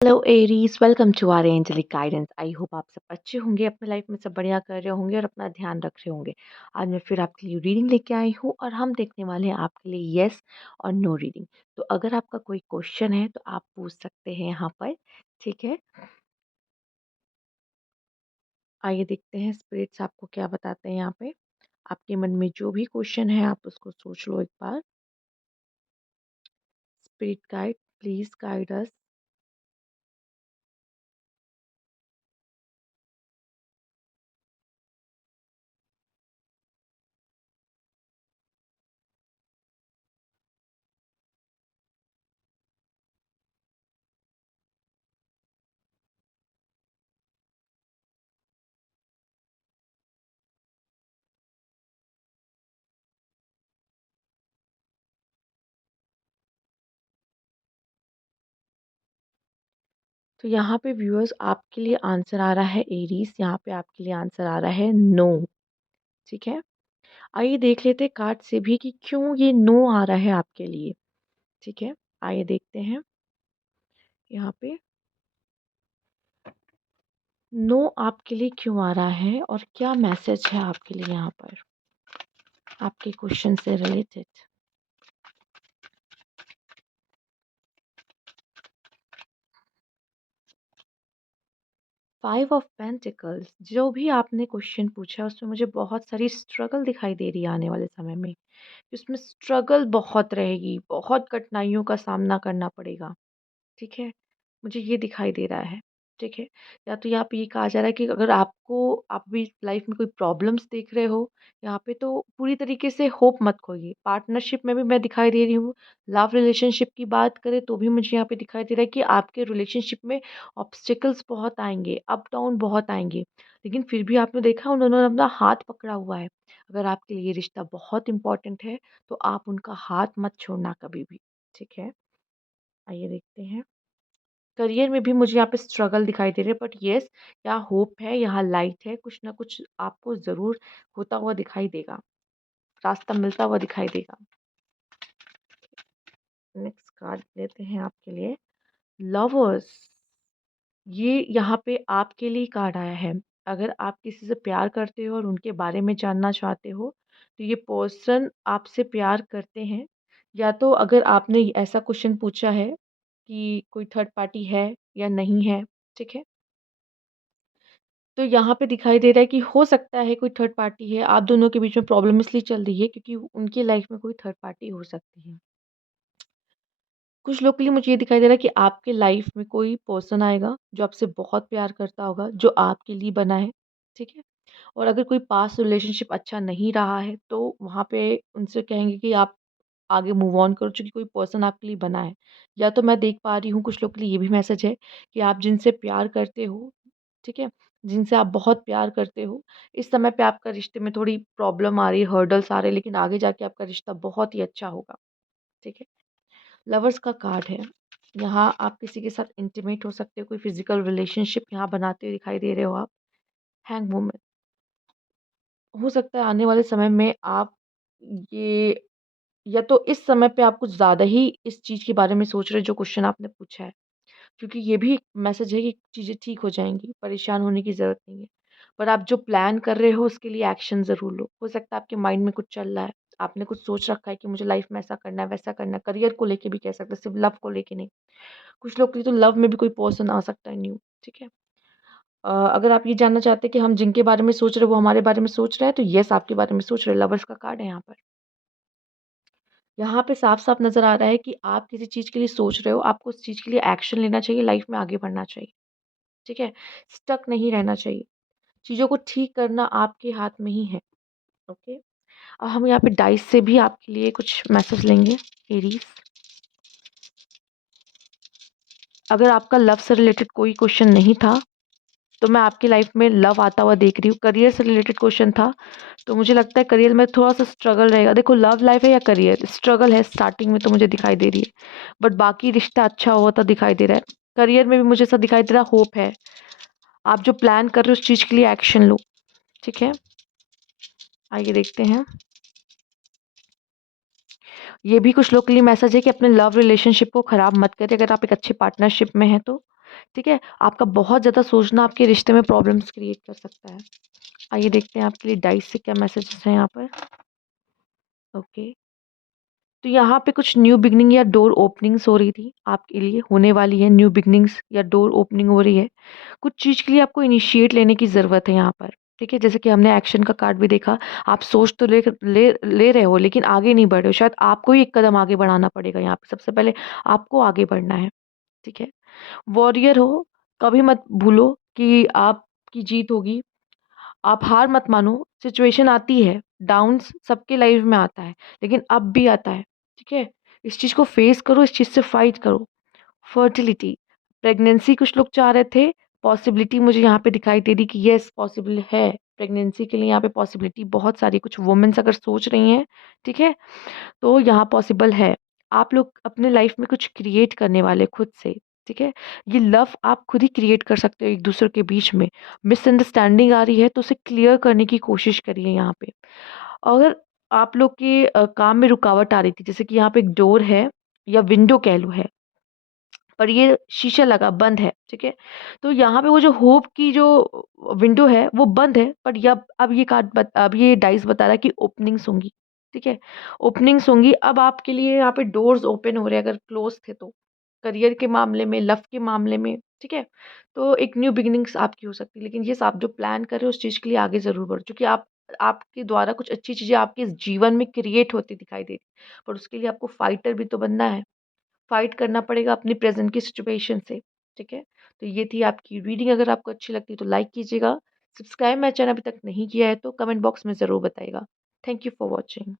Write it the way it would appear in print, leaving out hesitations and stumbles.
Hello Aries, welcome to our angelic guidance. I hope आप सब अच्छे होंगे, अपने लाइफ में सब बढ़िया कर रहे होंगे और अपना ध्यान रख रहे होंगे। आज मैं फिर आपके लिए रीडिंग लेके आई हूँ और हम देखने वाले हैं आपके लिए यस और नो रीडिंग। तो अगर आपका कोई क्वेश्चन है तो आप पूछ सकते हैं यहाँ पर। ठीक है, आइए देखते हैं स्पिरिट्स आपको क्या बताते हैं यहाँ पे। आपके मन में जो भी क्वेश्चन है आप उसको सोच लो एक बार। Spirit guide, please guide us. तो यहाँ पे व्यूअर्स आपके लिए आंसर आ रहा है एरीज, यहाँ पे आपके लिए आंसर आ रहा है नो। ठीक है, आइए देख लेते हैं कार्ड से भी कि क्यों ये नो आ रहा है आपके लिए। ठीक है, आइए देखते हैं यहाँ पे नो आपके लिए क्यों आ रहा है और क्या मैसेज है आपके लिए यहाँ पर आपके क्वेश्चन से रिलेटेड। 5 ऑफ पेंटिकल्स, जो भी आपने क्वेश्चन पूछा उसमें मुझे बहुत सारी स्ट्रगल दिखाई दे रही है आने वाले समय में। उसमें स्ट्रगल बहुत रहेगी, बहुत कठिनाइयों का सामना करना पड़ेगा। ठीक है, मुझे ये दिखाई दे रहा है। ठीक है, या तो यहाँ पे ये कहा जा रहा है कि अगर आप भी लाइफ में कोई प्रॉब्लम्स देख रहे हो यहाँ पे, तो पूरी तरीके से होप मत खोइए। पार्टनरशिप में भी मैं दिखाई दे रही हूँ। लव रिलेशनशिप की बात करें तो भी मुझे यहाँ पे दिखाई दे रहा है कि आपके रिलेशनशिप में ऑब्स्टिकल्स बहुत आएंगे, अप डाउन बहुत आएंगे, लेकिन फिर भी आपने देखा उन्होंने अपना हाथ पकड़ा हुआ है। अगर आपके लिए ये रिश्ता बहुत इंपॉर्टेंट है तो आप उनका हाथ मत छोड़ना कभी भी। ठीक है, आइए देखते हैं। करियर में भी मुझे यहाँ पे स्ट्रगल दिखाई दे रहे हैं, बट येस, यहाँ होप है, यहाँ लाइट है, कुछ ना कुछ आपको ज़रूर होता हुआ दिखाई देगा, रास्ता मिलता हुआ दिखाई देगा। नेक्स्ट कार्ड लेते हैं आपके लिए लवर्स। ये यहाँ पे आपके लिए कार्ड आया है। अगर आप किसी से प्यार करते हो और उनके बारे में जानना चाहते हो तो ये पर्सन आपसे प्यार करते हैं, या तो अगर आपने ऐसा क्वेश्चन पूछा है कि कोई थर्ड पार्टी है या नहीं है। ठीक है, तो यहाँ पे दिखाई दे रहा है कि हो सकता है कोई थर्ड पार्टी है। आप दोनों के बीच में प्रॉब्लम इसलिए चल रही है क्योंकि उनकी लाइफ में कोई थर्ड पार्टी हो सकती है। कुछ लोग के लिए मुझे ये दिखाई दे रहा है कि आपके लाइफ में कोई पर्सन आएगा जो आपसे बहुत प्यार करता होगा, जो आपके लिए बना है। ठीक है, और अगर कोई पास्ट रिलेशनशिप अच्छा नहीं रहा है तो वहाँ पे उनसे कहेंगे कि आप आगे मूव ऑन करो, चूँकि कोई पर्सन आपके लिए बना है। या तो मैं देख पा रही हूँ कुछ लोग के लिए ये भी मैसेज है कि आप जिनसे प्यार करते हो, ठीक है, जिनसे आप बहुत प्यार करते हो, इस समय पे आपका रिश्ते में थोड़ी प्रॉब्लम आ रही है, हर्डल्स आ रहे हैं, लेकिन आगे जाके आपका रिश्ता बहुत ही अच्छा होगा। ठीक है, लवर्स का कार्ड है। यहाँ आप किसी के साथ इंटीमेट हो सकते हो, कोई फिजिकल रिलेशनशिप यहाँ बनाते हुए दिखाई दे रहे हो आप। हैंग वूमन, हो सकता है आने वाले समय में आप ये, या तो इस समय पे आप कुछ ज़्यादा ही इस चीज़ के बारे में सोच रहे हो जो क्वेश्चन आपने पूछा है, क्योंकि ये भी मैसेज है कि चीज़ें ठीक हो जाएँगी, परेशान होने की ज़रूरत नहीं है। पर आप जो प्लान कर रहे हो उसके लिए एक्शन ज़रूर लो। हो सकता है आपके माइंड में कुछ चल रहा है, आपने कुछ सोच रखा है कि मुझे लाइफ में ऐसा करना है, वैसा करना है, करियर को लेके भी कह सकते हैं, सिर्फ लव को लेके नहीं। कुछ लोग के लिए तो लव में भी कोई पर्सन आ सकता है न्यू। ठीक है? अगर आप ये जानना चाहते हैं कि हम जिनके बारे में सोच रहे हैं वो हमारे बारे में सोच रहे हैं, तो येस, आपके बारे में सोच रहे हैं। लवर्स का कार्ड है यहाँ पर। यहाँ पे साफ-साफ नज़र आ रहा है कि आप किसी चीज़ के लिए सोच रहे हो, आपको उस चीज़ के लिए एक्शन लेना चाहिए, लाइफ में आगे बढ़ना चाहिए। ठीक है? स्टक नहीं रहना चाहिए। चीज़ों को ठीक करना आपके हाथ में ही है। ओके? अब हम यहाँ पे डाइस से भी आपके लिए कुछ मैसेज लेंगे, एरीज़। अगर आपका लव से रिलेटेड कोई क्वेश्चन नहीं था, तो मैं आपकी लाइफ में लव आता हुआ देख रही हूँ। करियर से रिलेटेड क्वेश्चन था, तो मुझे लगता है करियर में थोड़ा-सा स्ट्रगल रहेगा। देखो, लव लाइफ है या करियर, स्ट्रगल है स्टार्टिंग में तो मुझे दिखाई दे रही है, बट बाकी रिश्ता अच्छा होता दिखाई दे रहा है। करियर में भी मुझे ऐसा दिखाई दे रहा है, होप है। आप जो प्लान कर रहे हो उस चीज़ के लिए एक्शन लो। ठीक है? आइए देखते हैं। ये भी कुछ लोग के लिए मैसेज है कि अपने लव रिलेशनशिप को खराब मत करें अगर आप एक अच्छे पार्टनरशिप में हैं तो। ठीक है? आपका बहुत ज़्यादा सोचना आपके रिश्ते में प्रॉब्लम्स क्रिएट कर सकता है। आइए देखते हैं आपके लिए डाइस से क्या मैसेजेस हैं यहाँ पर। ओके। तो यहाँ पे कुछ न्यू बिगिनिंग या डोर ओपनिंग्स हो रही थी, आपके लिए होने वाली है न्यू बिगिनिंग्स या डोर ओपनिंग हो रही है। कुछ चीज़ के लिए आपको इनिशिएट लेने की ज़रूरत है यहाँ पर, ठीक है? जैसे कि हमने एक्शन का कार्ड भी देखा, आप सोच तो ले रहे हो लेकिन आगे नहीं बढ़ रहे हो, शायद आपको ही एक कदम आगे बढ़ाना पड़ेगा यहाँ पे, सबसे पहले आपको आगे बढ़ना है, ठीक है? वॉरियर हो, कभी मत भूलो कि आपकी जीत होगी। आप हार मत मानो, सिचुएशन आती है, डाउन्स सबके लाइफ में आता है, लेकिन अप भी आता है, ठीक है? इस चीज़ को फेस करो, इस चीज़ से फाइट करो। फर्टिलिटी, प्रेगनेंसी कुछ लोग चाह रहे थे, पॉसिबिलिटी मुझे यहाँ पे दिखाई दे रही कि येस पॉसिबल है, प्रेगनेंसी के लिए यहाँ पे पॉसिबिलिटी बहुत सारी, कुछ वुमेन्स अगर सोच रही हैं, ठीक है? तो यहाँ पॉसिबल है। आप लोग अपने लाइफ में कुछ क्रिएट करने वाले खुद से, ठीक है? ये लव आप खुद ही क्रिएट कर सकते हो एक-दूसरे के बीच में। मिसअंडरस्टैंडिंग आ रही है तो उसे क्लियर करने की कोशिश करिए यहाँ पे। अगर आप लोग के काम में रुकावट आ रही थी, जैसे कि यहाँ पे एक डोर है या विंडो कह लो है, पर ये शीशा लगा बंद है, ठीक है? तो यहाँ पे वो जो होप की जो विंडो है वो बंद है, बट अब ये डाइस बता रहा है कि ओपनिंग्स होंगी, ठीक है? ओपनिंग्स होंगी, अब आपके लिए यहाँ पे डोर्स ओपन हो रहे हैं अगर क्लोज़ थे तो। करियर के मामले में, लव के मामले में, ठीक है? तो एक न्यू बिगिनिंग्स आपकी हो सकती है, लेकिन येस आप जो प्लान कर रहे हो उस चीज़ के लिए आगे ज़रूर बढ़ो, क्योंकि आपके द्वारा कुछ अच्छी चीज़ें आपके इस जीवन में क्रिएट होती दिखाई दे रही, पर उसके लिए आपको फाइटर भी तो बनना है। फाइट करना पड़ेगा अपनी प्रेज़ेंट की सिचुएशन से, ठीक है? तो ये थी आपकी रीडिंग, अगर आपको अच्छी लगती है तो लाइक कीजिएगा। सब्सक्राइब मेरा चैनल अभी तक नहीं किया है तो कमेंट बॉक्स में ज़रूर बताइएगा। Thank you for watching.